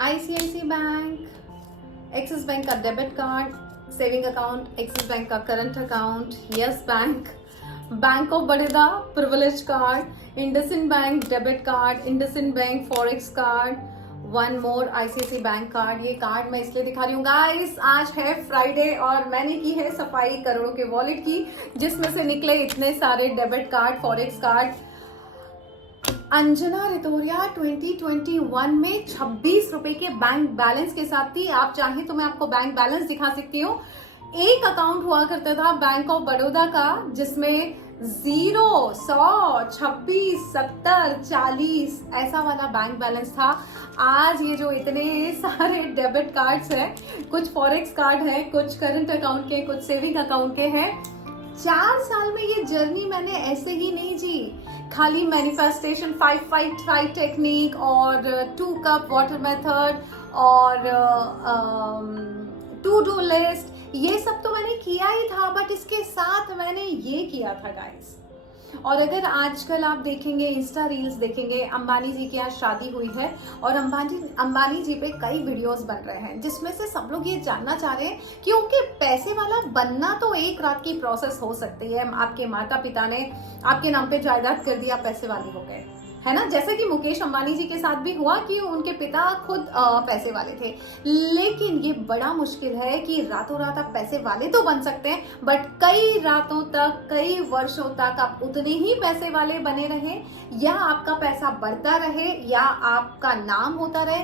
ICIC bank, Axis bank का debit card, saving account, Axis bank का current account, Yes bank, bank of Baroda privilege card, IndusInd bank debit card, IndusInd bank forex card, one more ICIC bank card. ये card मैं इसलिए दिखा रही हूँ guys, आज है फ्राइडे और मैंने की है सफाई करोड़ों के वॉलेट की, जिसमें से निकले इतने सारे debit card, forex card. Anjana Ritoria 2021 में 26 रुपए के बैंक बैलेंस के साथ थी। आप चाहें तो मैं आपको बैंक बैलेंस दिखा सकती हूँ। एक अकाउंट हुआ करता था बैंक ऑफ बड़ौदा का, जिसमें 0, 100, 26, 70, 40 ऐसा वाला बैंक बैलेंस था। आज ये जो इतने सारे डेबिट कार्ड्स हैं, कुछ फॉरेक्स कार्ड है, कुछ करंट अकाउंट के, कुछ सेविंग अकाउंट के हैं। 4 साल में ये जर्नी मैंने ऐसे ही नहीं जी, खाली मैनिफेस्टेशन 5-5-5 टेक्निक और 2 कप वाटर मेथड और टू डू लिस्ट, ये सब तो मैंने किया ही था, बट इसके साथ मैंने ये किया था गाइस। और अगर आजकल आप देखेंगे, इंस्टा रील्स देखेंगे, अंबानी जी की आज शादी हुई है और अंबानी जी पे कई वीडियोस बन रहे हैं, जिसमें से सब लोग ये जानना चाह रहे हैं कि उनके पैसे वाला बनना तो एक रात की प्रोसेस हो सकती है। आपके माता पिता ने आपके नाम पे जायदाद कर दिया, पैसे वाले हो गए, है ना। जैसे कि मुकेश अंबानी जी के साथ भी हुआ कि उनके पिता खुद पैसे वाले थे। लेकिन ये बड़ा मुश्किल है कि रातों रात आप पैसे वाले तो बन सकते हैं, बट कई रातों तक, कई वर्षों तक आप उतने ही पैसे वाले बने रहे, या आपका पैसा बढ़ता रहे, या आपका नाम होता रहे।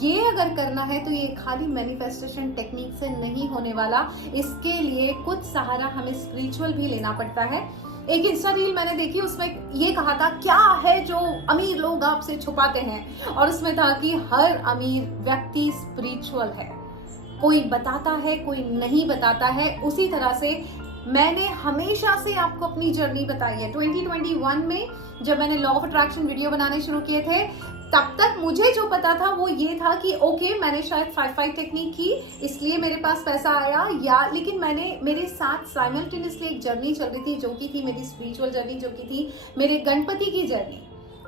ये अगर करना है तो ये खाली मैनिफेस्टेशन टेक्निक से नहीं होने वाला। इसके लिए कुछ सहारा हमें स्पिरिचुअल भी लेना पड़ता है। एक इंस्टा रील मैंने देखी, उसमें ये कहा था क्या है जो अमीर लोग आपसे छुपाते हैं, और उसमें था कि हर अमीर व्यक्ति स्पिरिचुअल है। कोई बताता है, कोई नहीं बताता है। उसी तरह से मैंने हमेशा से आपको अपनी जर्नी बताई है। 2021 में जब मैंने लॉ ऑफ अट्रैक्शन वीडियो बनाने शुरू किए थे, तब तक मुझे जो पता था वो ये था कि ओके, मैंने शायद 5-5 टेक्निक की, इसलिए मेरे पास पैसा आया, या लेकिन मेरे साथ साइमल्टेनियसली एक जर्नी चल रही थी, जो कि थी मेरी स्पिरिचुअल जर्नी, जो कि थी मेरे गणपति की जर्नी,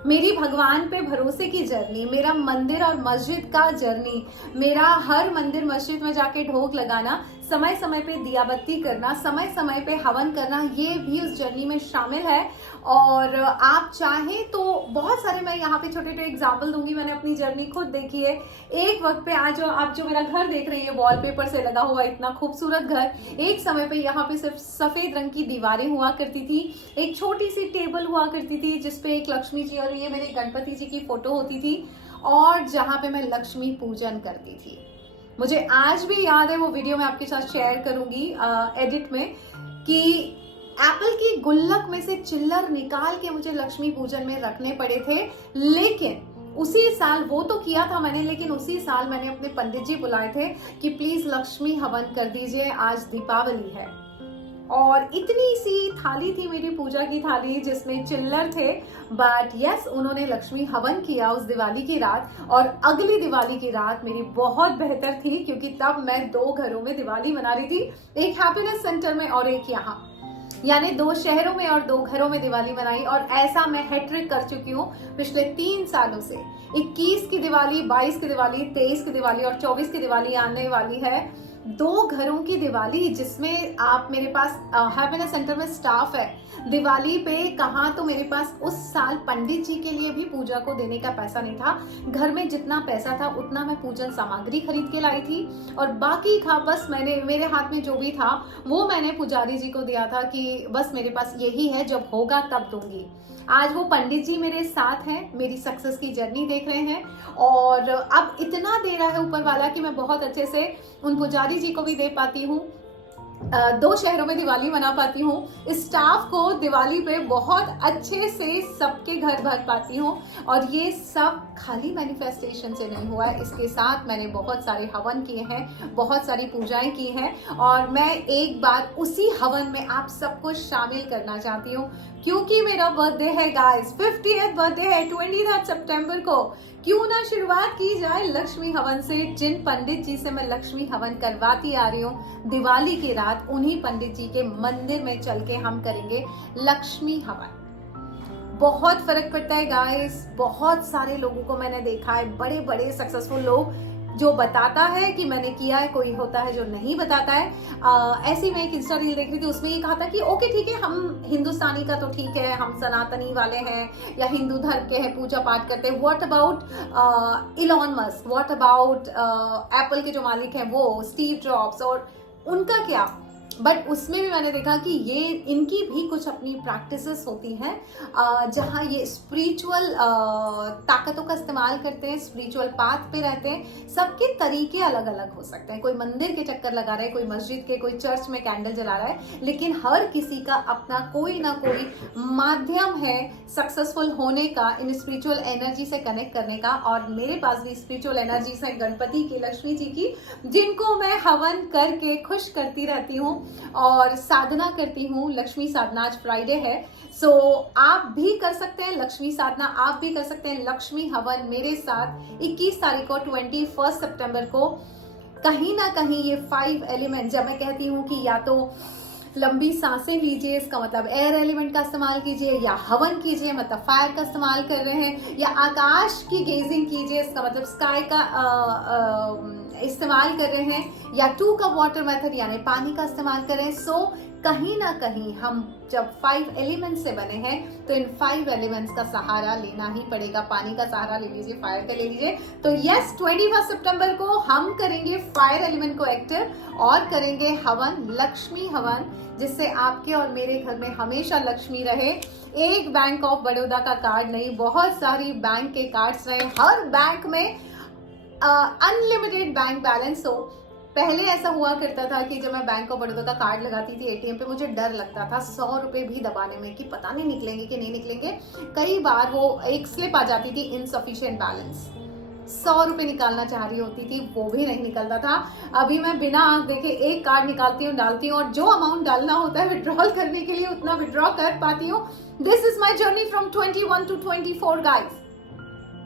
मेरी भगवान पे भरोसे की जर्नी, मेरा मंदिर और मस्जिद का जर्नी, मेरा हर मंदिर मस्जिद में जाके ढोक लगाना, समय समय पे दिया बत्ती करना, समय समय पे हवन करना, ये भी उस जर्नी में शामिल है। और आप चाहें तो बहुत सारे, मैं यहाँ पे छोटे छोटे एग्जाम्पल दूंगी, मैंने अपनी जर्नी खुद देखी है। एक वक्त पे आज आप जो मेरा घर देख रही है, वॉलपेपर से लगा हुआ इतना खूबसूरत घर, एक समय पे यहाँ पे सिर्फ सफेद रंग की दीवारें हुआ करती थी, एक छोटी सी टेबल हुआ करती थी जिसपे एक लक्ष्मी जी और ये मेरे गणपति जी की फोटो होती थी, और जहाँ पे मैं लक्ष्मी पूजन करती थी। मुझे आज भी याद है, वो वीडियो मैं आपके साथ शेयर करूंगी एडिट में, कि एप्पल की गुल्लक में से चिल्लर निकाल के मुझे लक्ष्मी पूजन में रखने पड़े थे। लेकिन उसी साल, वो तो किया था मैंने, लेकिन उसी साल मैंने अपने पंडित जी बुलाए थे कि प्लीज लक्ष्मी हवन कर दीजिए, आज दीपावली है। और इतनी सी थाली थी मेरी पूजा की थाली, जिसमें चिल्लर थे, बट यस, उन्होंने लक्ष्मी हवन किया उस दिवाली की रात। और अगली दिवाली की रात मेरी बहुत बेहतर थी, क्योंकि तब मैं 2 घरों में दिवाली मना रही थी, एक हैप्पीनेस सेंटर में और एक यहाँ, यानी 2 शहरों में और 2 घरों में दिवाली मनाई। और ऐसा मैं हैट्रिक कर चुकी हूँ पिछले 3 सालों से। 21 की दिवाली, 22 की दिवाली, 23 की दिवाली और 24 की दिवाली आने वाली है। 2 घरों की दिवाली, जिसमें आप, मेरे पास हैप्पीनेस सेंटर में स्टाफ है। दिवाली पे कहा तो मेरे पास उस साल पंडित जी के लिए भी पूजा को देने का पैसा नहीं था। घर में जितना पैसा था उतना मैं पूजन सामग्री खरीद के लाई थी, और बाकी था बस मेरे हाथ में जो भी था वो मैंने पुजारी जी को दिया था कि बस मेरे पास यही है, जब होगा तब दूंगी। आज वो पंडित जी मेरे साथ हैं, मेरी सक्सेस की जर्नी देख रहे हैं, और अब इतना दे रहा है ऊपर वाला कि मैं बहुत अच्छे से उन पुजारी जी को भी दे पाती हूँ, 2 शहरों में दिवाली मना पाती हूँ, स्टाफ को दिवाली पे बहुत अच्छे से सबके घर भर पाती हूँ। और ये सब खाली मैनिफेस्टेशन से नहीं हुआ है, इसके साथ मैंने बहुत सारे हवन किए हैं, बहुत सारी पूजाएं की हैं, और मैं एक बार उसी हवन में आप सबको शामिल करना चाहती हूँ, क्योंकि मेरा बर्थडे है गाइस, 50th बर्थडे है 23 सितंबर को। क्यों ना शुरुआत की जाए लक्ष्मी हवन से, जिन पंडित जी से मैं लक्ष्मी हवन करवाती आ रही हूँ, दिवाली की रात उन्हीं पंडित जी के मंदिर में चल के हम करेंगे लक्ष्मी हवन। बहुत फर्क पड़ता है गाइस। बहुत सारे लोगों को मैंने देखा है, बड़े बड़े सक्सेसफुल लोग जो बताता है कि मैंने किया है, कोई होता है जो नहीं बताता है। ऐसे ही मैं एक इंस्टा रील देख रही थी, उसमें ये कहा था कि ओके ठीक है, हम हिंदुस्तानी का तो ठीक है, हम सनातनी वाले हैं या हिंदू धर्म के हैं, पूजा पाठ करते हैं। What about Elon Musk, what about Apple के जो मालिक हैं वो स्टीव जॉब्स, और उनका क्या? बट उसमें भी मैंने देखा कि ये इनकी भी कुछ अपनी प्रैक्टिसेस होती हैं जहाँ ये स्पिरिचुअल ताकतों का इस्तेमाल करते हैं, स्पिरिचुअल पाथ पे रहते हैं। सबके तरीके अलग अलग हो सकते हैं, कोई मंदिर के चक्कर लगा रहा है, कोई मस्जिद के, कोई चर्च में कैंडल जला रहा है, लेकिन हर किसी का अपना कोई ना कोई माध्यम है सक्सेसफुल होने का, इन स्पिरिचुअल एनर्जी से कनेक्ट करने का। और मेरे पास भी स्पिरिचुअल एनर्जीज है गणपति की, लक्ष्मी जी की, जिनको मैं हवन करके खुश करती रहती हूँ और साधना करती हूँ। लक्ष्मी साधना, आज फ्राइडे है, सो आप भी कर सकते हैं लक्ष्मी साधना, आप भी कर सकते हैं लक्ष्मी हवन मेरे साथ 21 तारीख को, 21 सितंबर को। कहीं ना कहीं ये 5 एलिमेंट, जब मैं कहती हूँ कि या तो लंबी सांसें लीजिए, इसका मतलब एयर एलिमेंट का इस्तेमाल कीजिए, या हवन कीजिए मतलब फायर का इस्तेमाल कर रहे हैं, या आकाश की गेजिंग कीजिए, इसका मतलब स्काई का इस्तेमाल कर रहे हैं, या 2 कप वाटर मेथड यानी पानी का इस्तेमाल कर रहे हैं। सो कहीं ना कहीं हम जब 5 एलिमेंट्स से बने हैं तो इन 5 एलिमेंट्स का सहारा लेना ही पड़ेगा। पानी का सहारा ले लीजिए, फायर का ले लीजिए। तो यस, 21 सितंबर को हम करेंगे फायर एलिमेंट को एक्टिव और करेंगे हवन, लक्ष्मी हवन, जिससे आपके और मेरे घर में हमेशा लक्ष्मी रहे। एक बैंक ऑफ बड़ौदा का कार्ड नहीं, बहुत सारी बैंक के कार्ड्स रहे, हर बैंक में अनलिमिटेड बैंक बैलेंस हो। पहले ऐसा हुआ करता था कि जब मैं बैंक ऑफ बड़ौदा का कार्ड लगाती थी एटीएम पे, मुझे डर लगता था 100 रुपए भी दबाने में कि पता नहीं निकलेंगे कि नहीं निकलेंगे। कई बार वो एक स्लिप आ जाती थी, इनसफिशिएंट बैलेंस, 100 रुपए निकालना चाह रही होती थी, वो भी नहीं निकलता था। अभी मैं बिना आंख देखे एक कार्ड निकालती हूँ, डालती हूँ, और जो अमाउंट डालना होता है विड्रॉल करने के लिए उतना विड्रॉ कर पाती हूँ। This is my journey from 21 to 24 guys.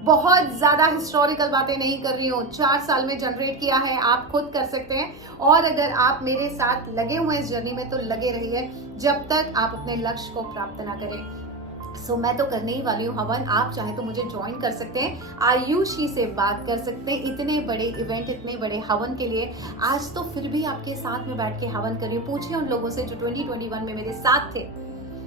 बहुत ज्यादा हिस्टोरिकल बातें नहीं कर रही हूँ, 4 साल में जनरेट किया है, आप खुद कर सकते हैं। और अगर आप मेरे साथ लगे हुए हैं इस जर्नी में तो लगे रहिए जब तक आप अपने लक्ष्य को प्राप्त ना करें। सो मैं तो करने ही वाली हूँ हवन, आप चाहे तो मुझे ज्वाइन कर सकते हैं, आयुषी से बात कर सकते हैं। इतने बड़े इवेंट, इतने बड़े हवन के लिए आज तो फिर भी आपके साथ में बैठ के हवन कर रही हूँ। पूछिए उन लोगों से जो 2021 में मेरे साथ थे,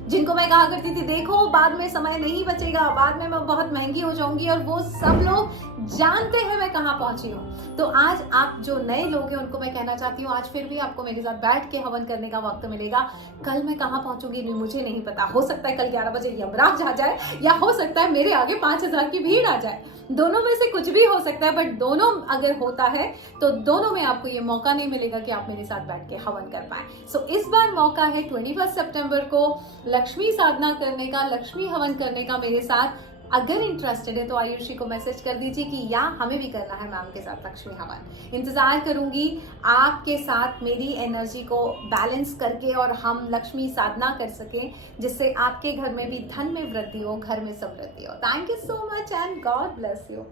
जिनको मैं कहा करती थी देखो बाद में समय नहीं बचेगा, बाद में मैं बहुत महंगी हो जाऊंगी, और वो सब लोग जानते हैं मैं कहाँ पहुंची हूँ। तो आज आप जो नए लोग हैं उनको मैं कहना चाहती हूँ, आज फिर भी आपको मेरे साथ बैठ के हवन करने का वक्त मिलेगा। कल मैं कहाँ पहुंचूंगी मुझे नहीं पता, हो सकता है कल 11 बजे यमराज आ जाए, या हो सकता है मेरे आगे 5000 की भीड़ आ जाए, दोनों में से कुछ भी हो सकता है। बट दोनों अगर होता है तो दोनों में आपको ये मौका नहीं मिलेगा कि आप मेरे साथ बैठ के हवन कर पाए। सो इस बार मौका है 21 सितंबर को लक्ष्मी साधना करने का, लक्ष्मी हवन करने का मेरे साथ। अगर इंटरेस्टेड है तो आयुषी को मैसेज कर दीजिए कि या हमें भी करना है मैम के साथ लक्ष्मी हवन। इंतजार करूंगी आपके साथ मेरी एनर्जी को बैलेंस करके और हम लक्ष्मी साधना कर सकें, जिससे आपके घर में भी धन में वृद्धि हो, घर में समृद्धि हो। Thank you so much and God bless you.